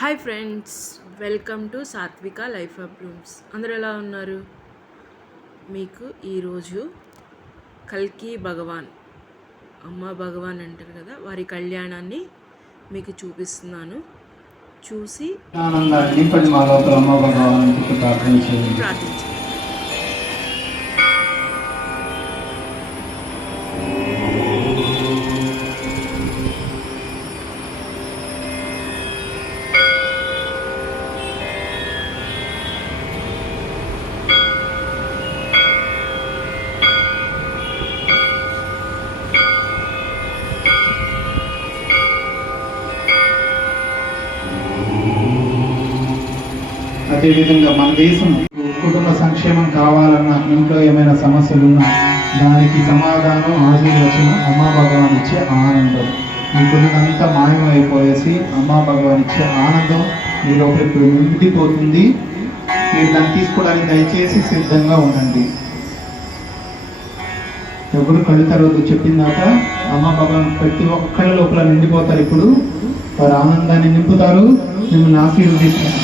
Hi friends, welcome to సాత్విక life of Bloom's. అందరూ ఎలా ఉన్నారు? మీకు ఈరోజు కల్కి భగవాన్, అమ్మ భగవాన్ అంటారు కదా, వారి కళ్యాణాన్ని మీకు చూపిస్తున్నాను. చూసి ప్రార్థించండి. అదేవిధంగా మన దేశం కుటుంబ సంక్షేమం కావాలన్నా, ఇంట్లో ఏమైనా సమస్యలున్నా దానికి సమాధానం ఆశీర్వచనం అమ్మా భగవాన్ ఇచ్చే ఆనందం. మీకున్నదంతా మాయమైపోయేసి అమ్మా భగవాన్ ఇచ్చే ఆనందం మీ లోపలికి నిండిపోతుంది. మీరు దాన్ని తీసుకోవడానికి దయచేసి సిద్ధంగా ఉండండి. ఎవరు కళ్ళు తర్వాత చెప్పిందాక అమ్మా భగవాన్ ప్రతి ఒక్కళ్ళ లోపల నిండిపోతారు. ఇప్పుడు వారు ఆనందాన్ని నింపుతారు, మిమ్మల్ని ఆశీర్వదిస్తారు.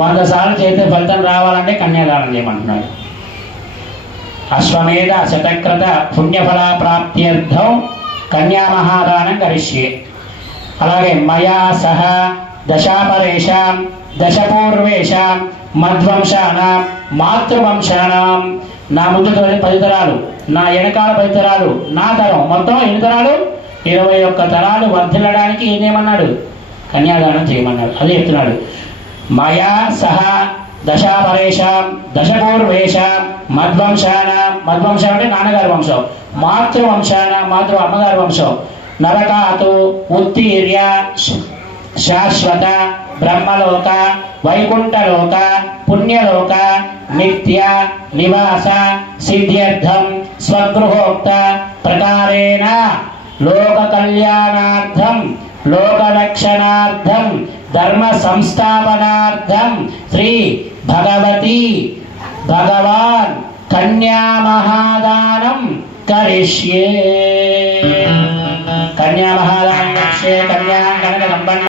వంద సార్లు చేస్తే ఫలితం రావాలంటే కన్యాదానం చేయమంటున్నాడు. అశ్వమేధ శతక్రత పుణ్యఫల ప్రాప్త్యర్థం కన్యామహాదానం కరిష్యే. అలాగే మయా సహ దశాపరేషాం దశపూర్వేషాం మధ్వంశానాం మాతృవంశానాం, నా ముందు 10 తరాలు, నా వెనకాల 10 తరాలు, నా తరం మొత్తం ఎన్ని తరాలు? 21 తరాలు వర్ధిల్లడానికి ఏమన్నాడు? కన్యాదానం చేయమన్నాడు. అదే చెప్తున్నాడు. మయా సహ దశాపరేషాం దశపూర్వేషాం మధ్వంశానాం, మధ్వంశం అంటే నాన్నగారి వంశం, మాతృవంశానాం, మాతృ అమ్మగారి వంశం, నరకాతు ఉత్తీర్య శాశ్వత బ్రహ్మలోక వైకుంఠలోక పుణ్యలోక నిత్య నివాస సిద్ధ్యర్థం స్వగృహోక్త ప్రకారేణ లోక కళ్యాణార్థం లోక రక్షణార్థం ధర్మ సంస్థాపనార్థం శ్రీ భగవతి భగవాన్ కన్యామహాదానం కరిష్యే. కన్యామహాదానం కరిష్యే. కన్యా కనక సంపన్న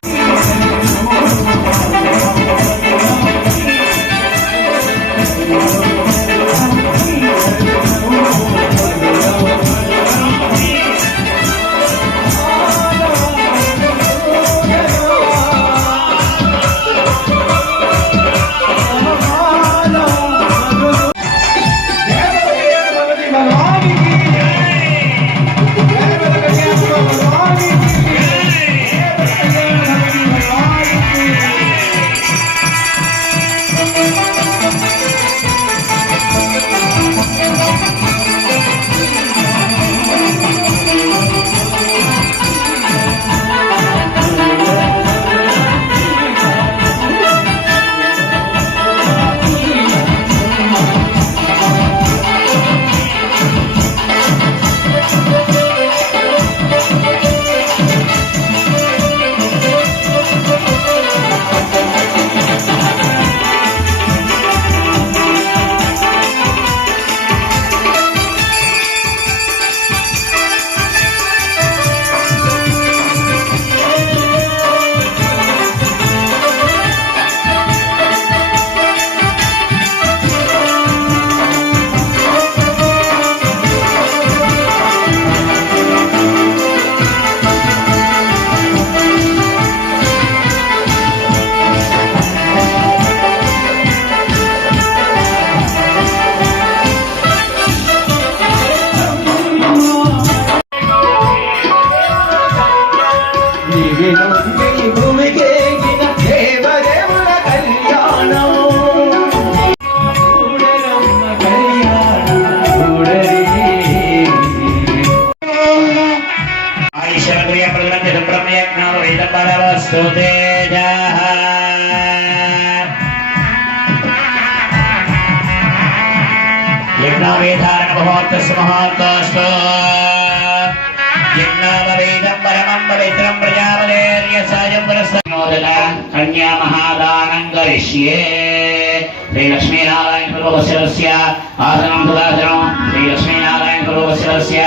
యజ్ఞోవేధారణ మహోత్తస్సు మహోత్తస్తు యజ్ఞోపవేదం పరమం పవిత్రం ప్రజాపతేర్యసాయం పురస్సమోదన కన్యా మహాదానం కరిష్యే శ్రీ లక్ష్మీనారాయణ స్వరూపస్య ఆసనం సుదాసనం శ్రీ లక్ష్మీనారాయణ స్వరూపస్య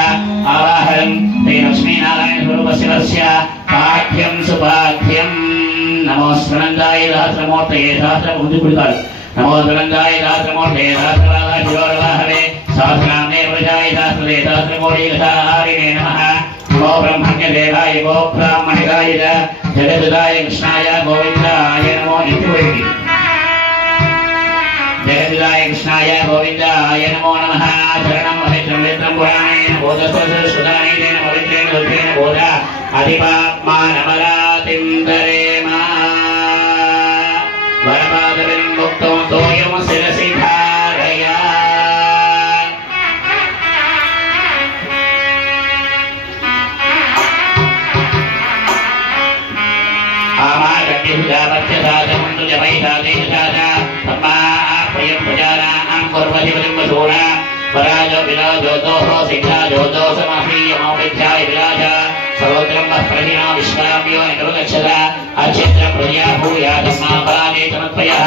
ఆవాహనం శ్రీ లక్ష్మీనారాయణ స్వరూపస్య పాఠ్యం సుపాఠ్యం నమో స్వనందాయ సహస్రమూర్తయే సహస్రముద్రికుడికారు నమో స్వనందాయ సహస్రమూర్తయే సహస్రవాహవే సహస్రనామే ప్రజాయ సహస్రదే సహస్రకోటిహారిణే నమః నమో బ్రహ్మణ్యదేవాయ గో బ్రాహ్మణికాయ జగదుదాయ కృష్ణాయ గోవిందాయ నమో నిత్యవైకి జగదుదాయ కృష్ణాయ గోవిందాయ నమో నమః శరణం పవిత్రం వేత్రం పురాణేన బోధస్వసుదానేన పవిత్రేణ దుఃఖేన బోధ అధిపాప్మానమరాతిం దరేమా వరపాదవిం ముక్తం తోయం శిరసి ధారయా ఆమాగడ్డిసుజాపత్యసాదముండు జపైసాదేశాద సమ్మా ప్రియం ప్రజానాం కుర్వతి వశూర వరాజో విరాజో దోహో సిద్ధాజో దోషమహీయమోపిధ్యాయ విరాజ సర్వత్రం ప్రజనా విశ్వామ్యో నిరుగచ్చద అచేత్ర ప్రజా భూయాదస్మా పరాజే సమత్వయః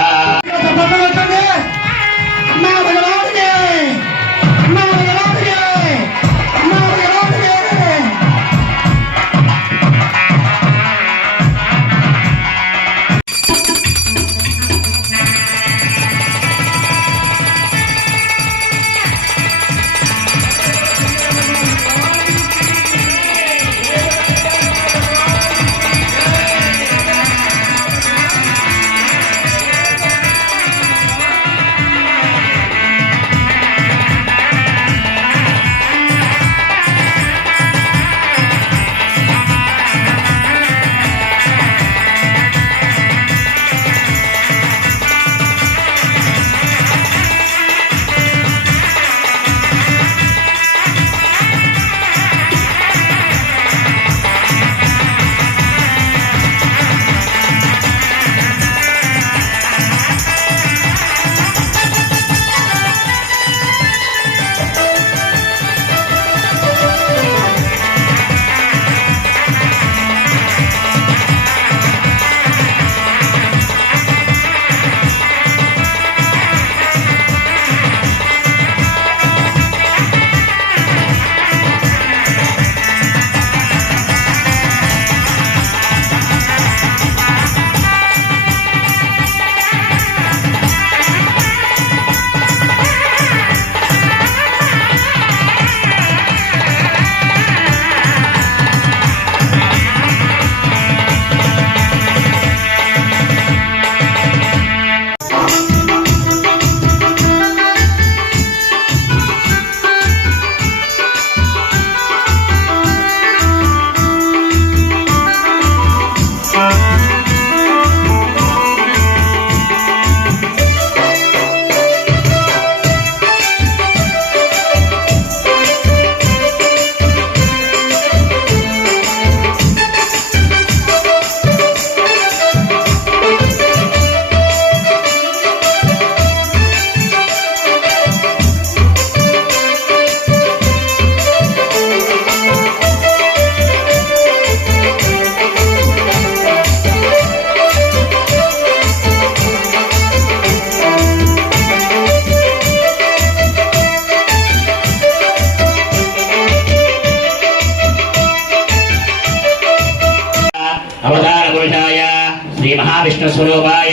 महाविष्णु स्वरूपाय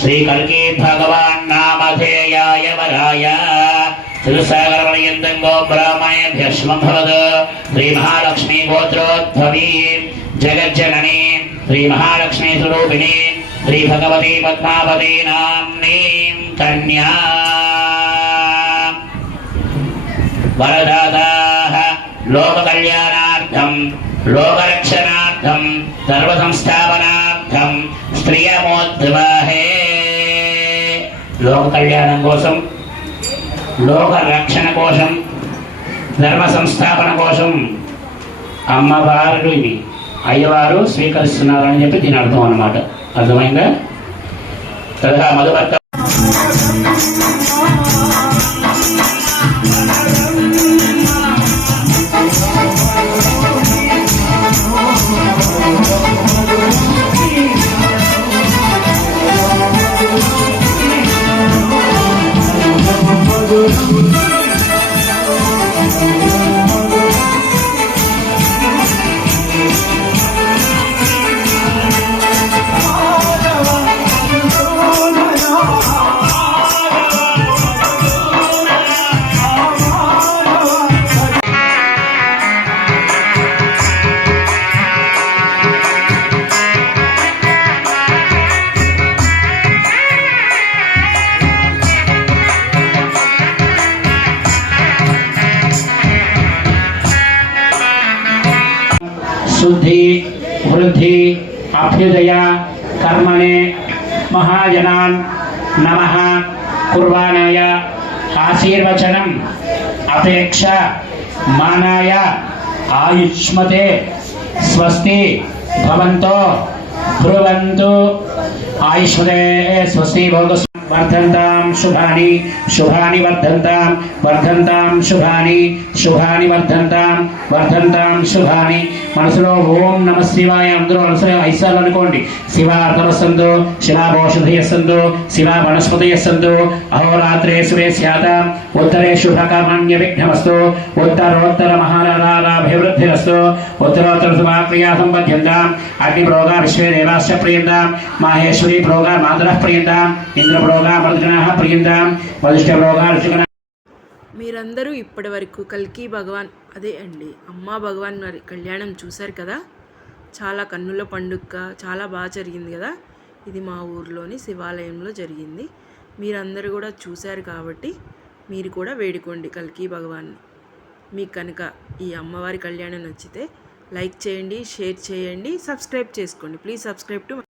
श्री कल्की भगवान नामधेयाय वराय चतुस्सागर पर्यन्तं गो ब्राह्मणेभ्यः शुभं भवतु श्री महालक्ष्मी गोत्रोद्भवी जगज्जननी श्री महालक्ष्मी स्वरूपिणी श्री भगवती पद्मावती नाम्नीं कन्या वरदाताः लोककल्याणार्थं लोकरक्षणार्थं सर्वसंस्थापनार्थं स्त्रियमोद्वाहे लोक कल्याणं कोसम लोक रक्षण कोसम धर्म संस्थापन कोसम అమ్మవారు ఇవి అయ్యవారు స్వీకరిస్తున్నారని చెప్పి దీని అర్థం అన్నమాట. అర్థమైందా? తదా మధువర్త शुद्धि वृद्धि अभ्युदय कर्मणे महाजनान् नमः कुर्वाणाय आशीर्वचनम् अपेक्षा मानाय आयुष्मते स्वस्ति भवन्तो ब्रुवन्तु आयुष्मते स्वस्ति भवतु वर्धन्तां शुभानि शुभानि वर्धन्तां वर्धन्तां शुभानि शुभानि वर्धन्तां शुभानि మనసులో ఓం నమ శివాయ అందరూ మనసులో ఐసాలు అనుకోండి. శివ అర్థవస్సంతు శిలాభోషధయస్సంతు శివ వనస్పతయస్సంతు అహోరాత్రే శుభే స్యాతాం ఉత్తరే శుభకర్మణ్య విఘ్నమస్తు ఉత్తరోత్తర మహారాభివృద్ధిరస్తు ఉత్తరోత్తర శుభాక్రియా సంపద్యంతాం అగ్నిప్రోగా విశ్వే దేవాశ్చ ప్రియంతాం మాహేశ్వరి ప్రోగా మాతరః ప్రియంతాం ఇంద్రప్రోగా మరుద్గణాః ప్రియంతాం వశిష్ఠప్రోగా ఋషిగణాః. మీరందరూ ఇప్పటి వరకు కల్కి భగవాన్ అదే అండి అమ్మా భగవాన్ మరి కళ్యాణం చూశారు కదా. చాలా కన్నుల పండుగ చాలా బాగా జరిగింది కదా. ఇది మా ఊర్లోని శివాలయంలో జరిగింది. మీరందరూ కూడా చూశారు కాబట్టి మీరు కూడా వేడుకోండి కల్కి భగవాన్ని. మీకు కనుక ఈ అమ్మవారి కళ్యాణం నచ్చితే లైక్ చేయండి, షేర్ చేయండి, సబ్స్క్రైబ్ చేసుకోండి. Please subscribe to